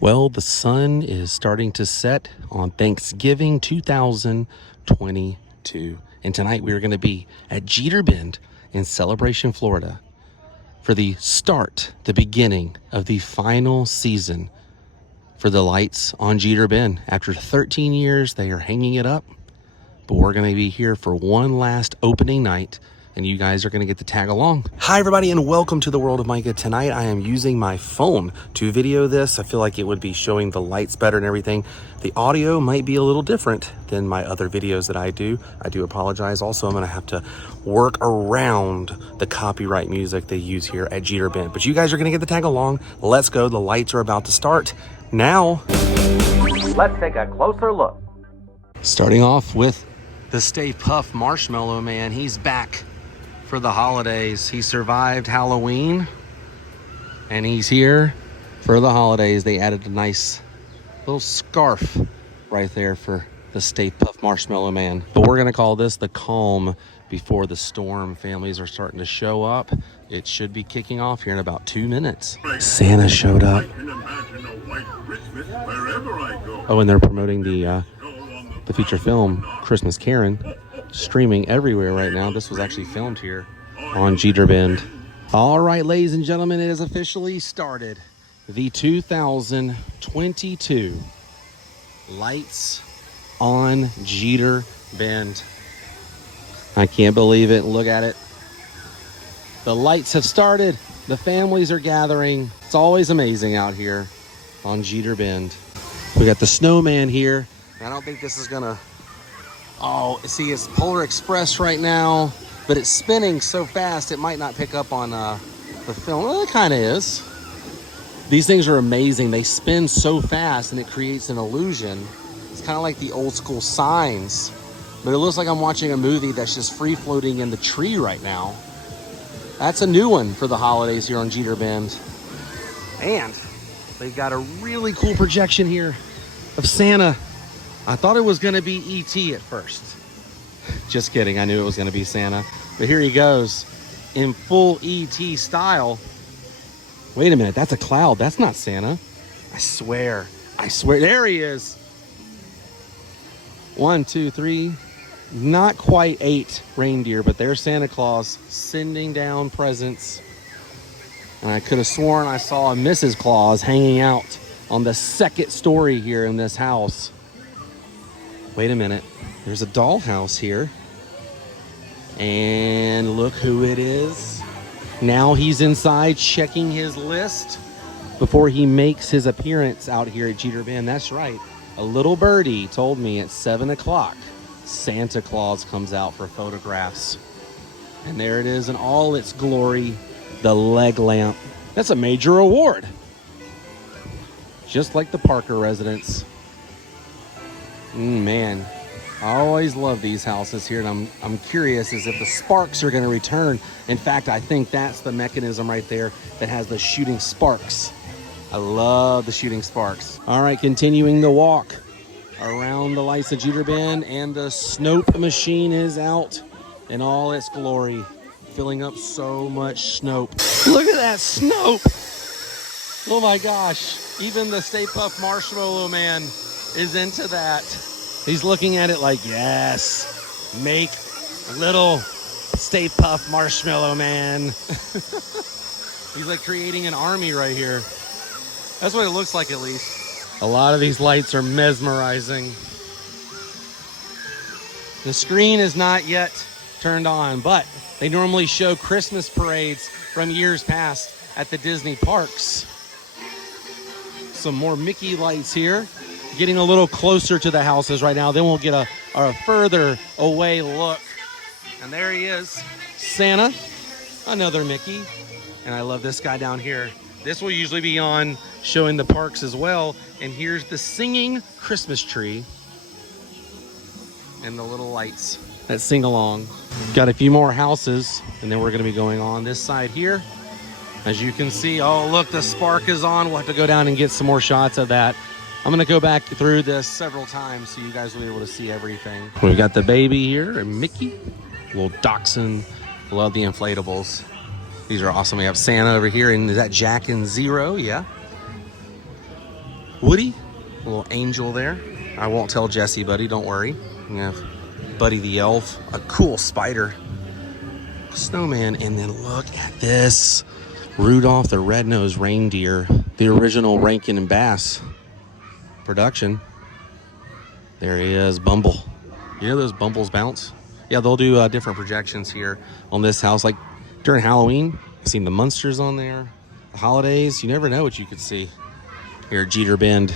Well, the sun is starting to set on Thanksgiving 2022. And tonight we are going to be at Jeater Bend in Celebration, Florida for the beginning of the final season for the lights on Jeater Bend. After 13 years, they are hanging it up, but we're going to be here for one last opening night, and you guys are going to get to tag along. Hi everybody, and welcome to the world of Micah. Tonight I am using my phone to video this. I feel like it would be showing the lights better and everything. The audio might be a little different than my other videos that I do. I do apologize. Also, I'm going to have to work around the copyright music they use here at Jeater Bend. But you guys are going to get the tag along. Let's go. The lights are about to start now. Let's take a closer look. Starting off with the Stay Puft Marshmallow Man. He's back for the holidays. He survived Halloween and he's here for the holidays. They added a nice little scarf right there for the Stay Puft Marshmallow Man. But we're gonna call this the calm before the storm. Families are starting to show up. It should be kicking off here in about 2 minutes. Santa showed up. Oh, and they're promoting the feature film Christmas Karen, streaming everywhere right now. This was actually filmed here on Jeater Bend. All right, ladies and gentlemen, it has officially started. The 2022 lights on Jeater Bend. I can't believe it. Look at it. The lights have started. The families are gathering. It's always amazing out here on Jeater Bend. We got the snowman here. I don't think this is gonna, oh, see, it's Polar Express right now, but it's spinning so fast it might not pick up on the film. Well, it kind of is. These things are amazing. They spin so fast and it creates an illusion. It's kind of like the old school signs, but it looks like I'm watching a movie that's just free floating in the tree right now. That's a new one for the holidays here on Jeater Bend. And they've got a really cool projection here of Santa. I thought it was gonna be E.T. at first. Just kidding, I knew it was gonna be Santa. But here he goes in full E.T. style. Wait a minute, that's a cloud, that's not Santa. I swear, there he is. 1, 2, 3, not quite 8 reindeer, but there's Santa Claus sending down presents. And I could have sworn I saw a Mrs. Claus hanging out on the second story here in this house. Wait a minute, there's a dollhouse here. And look who it is. Now he's inside checking his list before he makes his appearance out here at Jeater Bend. That's right, a little birdie told me at 7 o'clock, Santa Claus comes out for photographs. And there it is in all its glory, the leg lamp. That's a major award. Just like the Parker residence. Man, I always love these houses here, and I'm curious as if the sparks are going to return. In fact, I think that's the mechanism right there that has the shooting sparks. I love the shooting sparks. All right, continuing the walk around the lights of Jeater Bend, and the Snope machine is out in all its glory, filling up so much Snope. Look at that Snope! Oh my gosh, even the Stay Puft Marshmallow Man is into that. He's looking at it like, yes, make little Stay Puft Marshmallow Man. He's like creating an army right here. That's what it looks like, at least. A lot of these lights are mesmerizing. The screen is not yet turned on, but they normally show Christmas parades from years past at the Disney parks. Some more Mickey lights here. Getting a little closer to the houses right now. Then we'll get a further away look. And there he is, Santa, another Mickey. And I love this guy down here. This will usually be on showing the parks as well. And here's the singing Christmas tree and the little lights that sing along. Got a few more houses, and then we're gonna be going on this side here. As you can see, oh look, the spark is on. We'll have to go down and get some more shots of that. I'm gonna go back through this several times so you guys will be able to see everything. We've got the baby here, and Mickey, little dachshund. Love the inflatables. These are awesome. We have Santa over here, and is that Jack and Zero? Yeah. Woody, a little angel there. I won't tell Jesse, buddy, don't worry. We have Buddy the elf, a cool spider, snowman, and then look at this. Rudolph the red-nosed reindeer, the original Rankin and Bass production. There he is, Bumble. You know those Bumbles bounce? Yeah, they'll do different projections here on this house. Like during Halloween, I've seen the Munsters on there. The holidays, you never know what you could see here at Jeater Bend.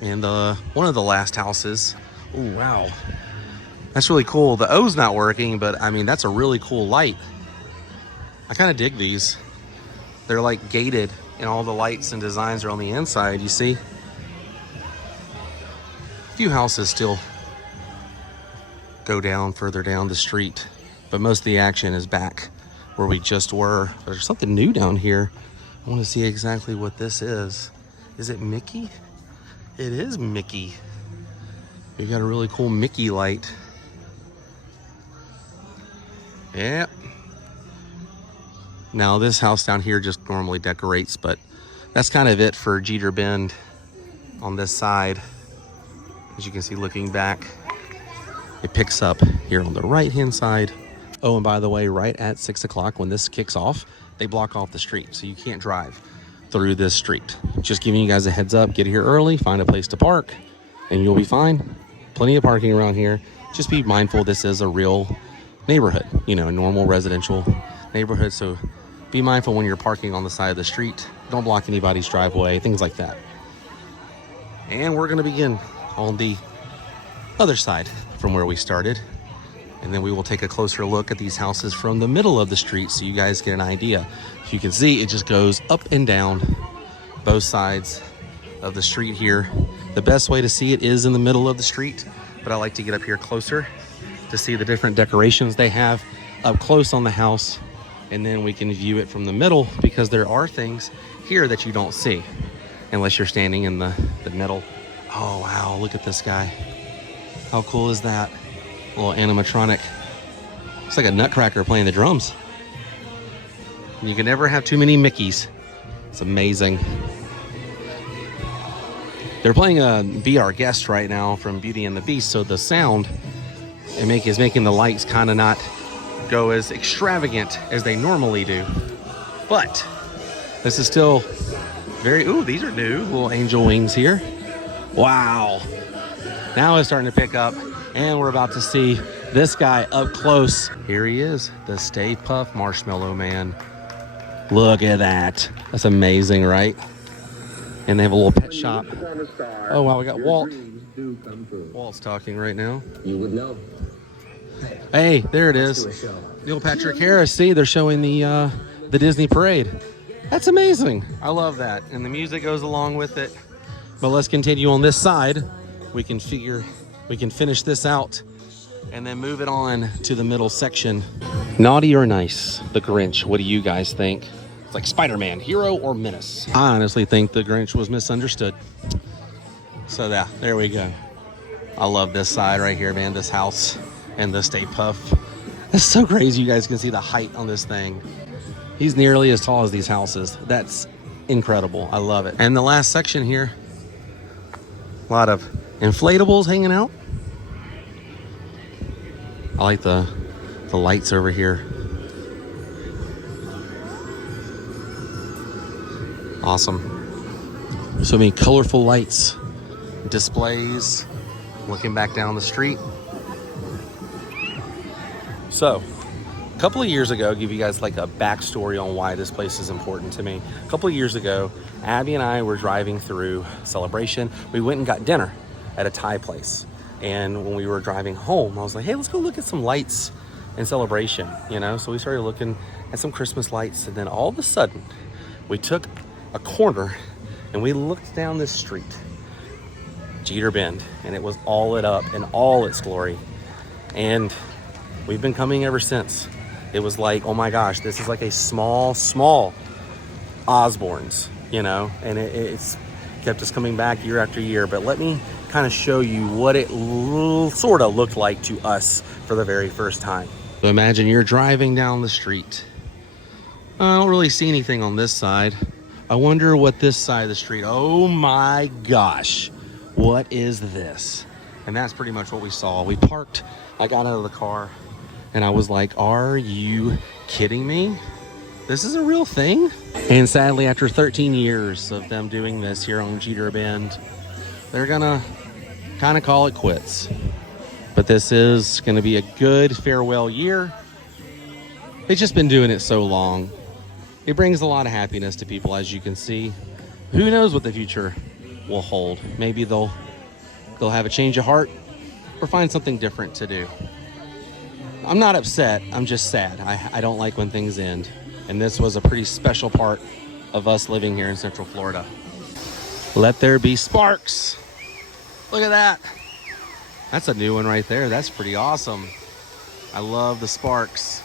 And one of the last houses. Oh, wow. That's really cool. The O's not working, but I mean, that's a really cool light. I kind of dig these. They're like gated and all the lights and designs are on the inside, you see? A few houses still go down further down the street, but most of the action is back where we just were. There's something new down here. I want to see exactly what this is. Is it Mickey? It is Mickey. You got a really cool Mickey light. Yeah. Now this house down here just normally decorates, but that's kind of it for Jeater Bend on this side. As you can see, looking back, it picks up here on the right-hand side. Oh, and by the way, right at 6 o'clock when this kicks off, they block off the street, so you can't drive through this street. Just giving you guys a heads up, get here early, find a place to park, and you'll be fine. Plenty of parking around here. Just be mindful this is a real neighborhood, you know, a normal residential neighborhood, so be mindful when you're parking on the side of the street. Don't block anybody's driveway, things like that. And we're gonna begin on the other side from where we started. And then we will take a closer look at these houses from the middle of the street so you guys get an idea. As you can see, it just goes up and down both sides of the street here. The best way to see it is in the middle of the street, but I like to get up here closer to see the different decorations they have up close on the house. And then we can view it from the middle because there are things here that you don't see unless you're standing in the middle. Oh, wow, look at this guy. How cool is that? A little animatronic. It's like a nutcracker playing the drums. You can never have too many Mickeys. It's amazing. They're playing Be Our Guest right now from Beauty and the Beast, so the sound is making the lights kind of not go as extravagant as they normally do. But this is still very, ooh, these are new. Little angel wings here. Wow. Now it's starting to pick up, and we're about to see this guy up close. Here he is, the Stay Puft Marshmallow Man. Look at that. That's amazing, right? And they have a little pet shop. Oh, wow, we got Walt. Walt's talking right now. You would know. Hey, there it is. Neil Patrick Harris. See, they're showing the Disney parade. That's amazing. I love that. And the music goes along with it. But let's continue on this side. We can finish this out and then move it on to the middle section. Naughty or nice, the Grinch. What do you guys think? It's like Spider-Man, hero or menace? I honestly think the Grinch was misunderstood. So yeah, there we go. I love this side right here, man, this house and the Stay Puft. It's so crazy. You guys can see the height on this thing. He's nearly as tall as these houses. That's incredible. I love it. And the last section here, a lot of inflatables hanging out. I like the lights over here. Awesome. So many colorful lights, displays, looking back down the street. So, a couple of years ago, I'll give you guys like a backstory on why this place is important to me. A couple of years ago, Abby and I were driving through Celebration. We went and got dinner at a Thai place. And when we were driving home, I was like, hey, let's go look at some lights in Celebration, you know? So we started looking at some Christmas lights, and then all of a sudden, we took a corner and we looked down this street, Jeater Bend, and it was all lit up in all its glory. And we've been coming ever since. It was like, oh my gosh, this is like a small Osborne's, you know? And it's kept us coming back year after year. But let me kind of show you what it sort of looked like to us for the very first time. So imagine you're driving down the street. I don't really see anything on this side. I wonder what this side of the street, oh my gosh, what is this? And that's pretty much what we saw. We parked, I got out of the car, and I was like, are you kidding me? This is a real thing? And sadly, after 13 years of them doing this here on Jeater Bend, they're gonna kind of call it quits. But this is gonna be a good farewell year. They've just been doing it so long. It brings a lot of happiness to people, as you can see. Who knows what the future will hold? Maybe they'll have a change of heart or find something different to do. I'm not upset, I'm just sad. I don't like when things end. And this was a pretty special part of us living here in Central Florida. Let there be sparks. Look at that. That's a new one right there. That's pretty awesome. I love the sparks.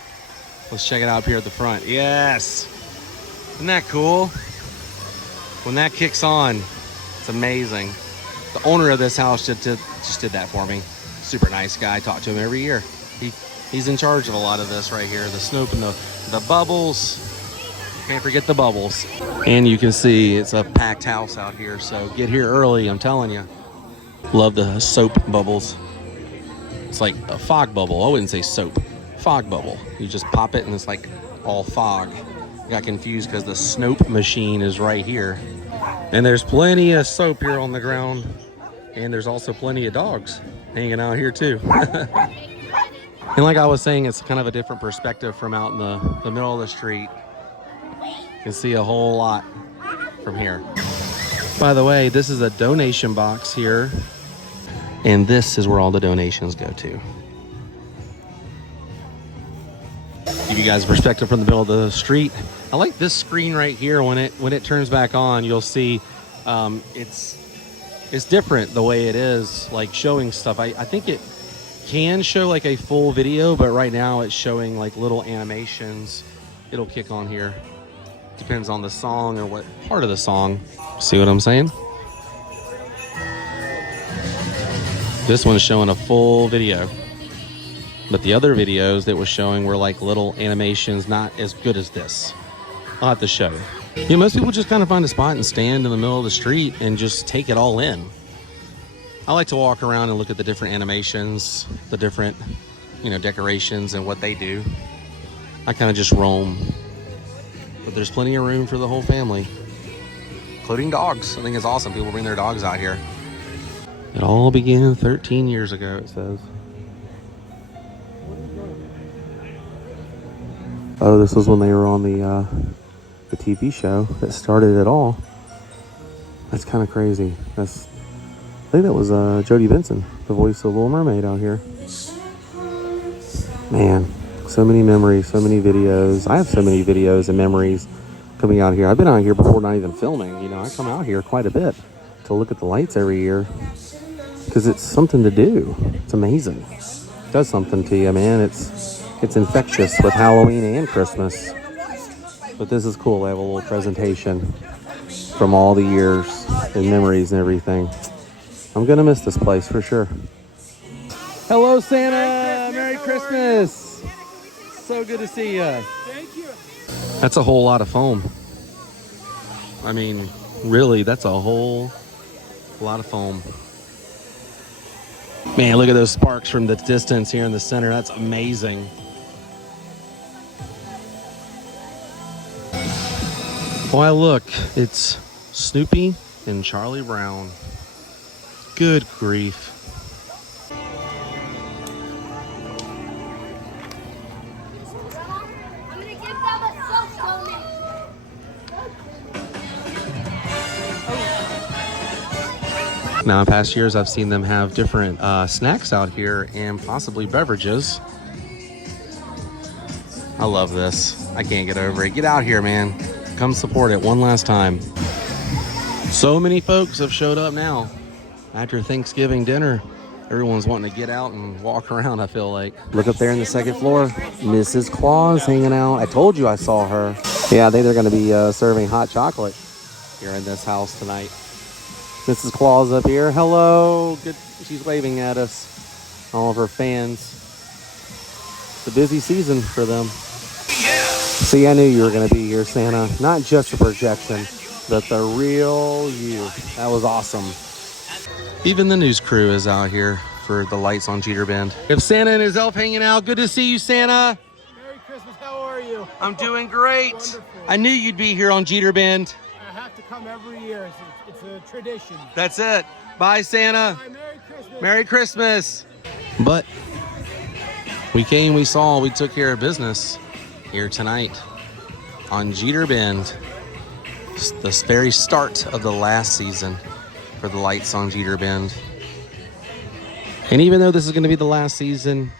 Let's check it out up here at the front. Yes. Isn't that cool? When that kicks on, it's amazing. The owner of this house just did that for me. Super nice guy. I talk to him every year. He's in charge of a lot of this right here. The snoop and the bubbles. Can't forget the bubbles. And you can see it's a packed house out here, so get here early, I'm telling you. Love the soap bubbles. It's like a fog bubble. I wouldn't say soap. Fog bubble. You just pop it and it's like all fog. Got confused because the Snoop machine is right here. And there's plenty of soap here on the ground. And there's also plenty of dogs hanging out here too. And like I was saying, it's kind of a different perspective from out in the middle of the street. You can see a whole lot from here. By the way, this is a donation box here. And this is where all the donations go to. Give you guys a perspective from the middle of the street. I like this screen right here. When it turns back on, you'll see it's different the way it is, like showing stuff. I think it can show like a full video, but right now it's showing like little animations. It'll kick on here. Depends on the song or what part of the song. See what I'm saying? This one's showing a full video. But the other videos that was showing were like little animations, not as good as this. I'll have to show you. You know, most people just kind of find a spot and stand in the middle of the street and just take it all in. I like to walk around and look at the different animations, the different, decorations and what they do. I kind of just roam. But there's plenty of room for the whole family, including dogs. I think it's awesome. People bring their dogs out here. It all began 13 years ago, it says. Oh, this was when they were on the TV show that started it all. That's kind of crazy. I think that was Jodie Benson, the voice of Little Mermaid out here. Man, so many memories, so many videos. I have so many videos and memories coming out here. I've been out here before not even filming. I come out here quite a bit to look at the lights every year because it's something to do. It's amazing. It does something to you, man. It's infectious with Halloween and Christmas. But this is cool. I have a little presentation from all the years and memories and everything. I'm going to miss this place for sure. Hello, Santa. Merry Christmas. So good to see you. Thank you. That's a whole lot of foam. I mean, really, that's a whole lot of foam. Man, look at those sparks from the distance here in the center. That's amazing. Why, look, it's Snoopy and Charlie Brown. Good grief. Now, in past years, I've seen them have different snacks out here and possibly beverages. I love this. I can't get over it. Get out here, man. Come support it one last time. So many folks have showed up now. After Thanksgiving dinner, everyone's wanting to get out and walk around, I feel like. Look up there in the second floor. Mrs. Claus hanging out. I told you I saw her. Yeah, I think they're going to be serving hot chocolate here in this house tonight. Mrs. Claus up here. Hello. Good. She's waving at us. All of her fans. It's a busy season for them. See, I knew you were going to be here, Santa. Not just a projection. That the real you. That was awesome. Even the news crew is out here for the lights on Jeater Bend. We have Santa and his elf hanging out. Good to see you, Santa. Merry Christmas, how are you? I'm doing great. Wonderful. I knew you'd be here on Jeater Bend. I have to come every year. It's a tradition. That's it. Bye, Santa. Bye, Merry Christmas. Merry Christmas. But we came, we saw, we took care of business here tonight on Jeater Bend. The very start of the last season for the lights on Jeater Bend. And even though this is going to be the last season,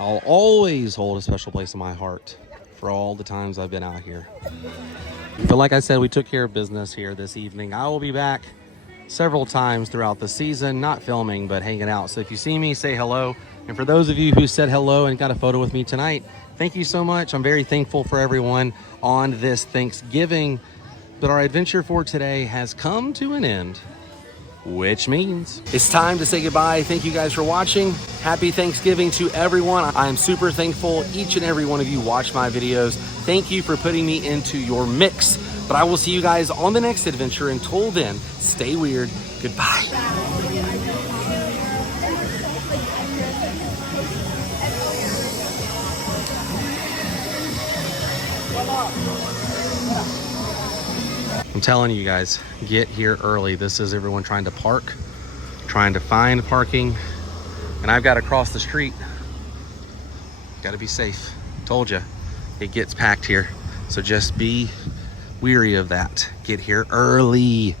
I'll always hold a special place in my heart for all the times I've been out here. But like I said, we took care of business here this evening. I will be back several times throughout the season, not filming, but hanging out. So if you see me, say hello. And for those of you who said hello and got a photo with me tonight, thank you so much. I'm very thankful for everyone on this Thanksgiving. But our adventure for today has come to an end, which means it's time to say goodbye. Thank you guys for watching. Happy Thanksgiving to everyone. I am super thankful each and every one of you watch my videos. Thank you for putting me into your mix. But I will see you guys on the next adventure. Until then, stay weird. Goodbye. I'm telling you guys, get here early. This is everyone trying to park, trying to find parking, and I've got to cross the street. Got to be safe. Told you, it gets packed here. So just be weary of that. Get here early.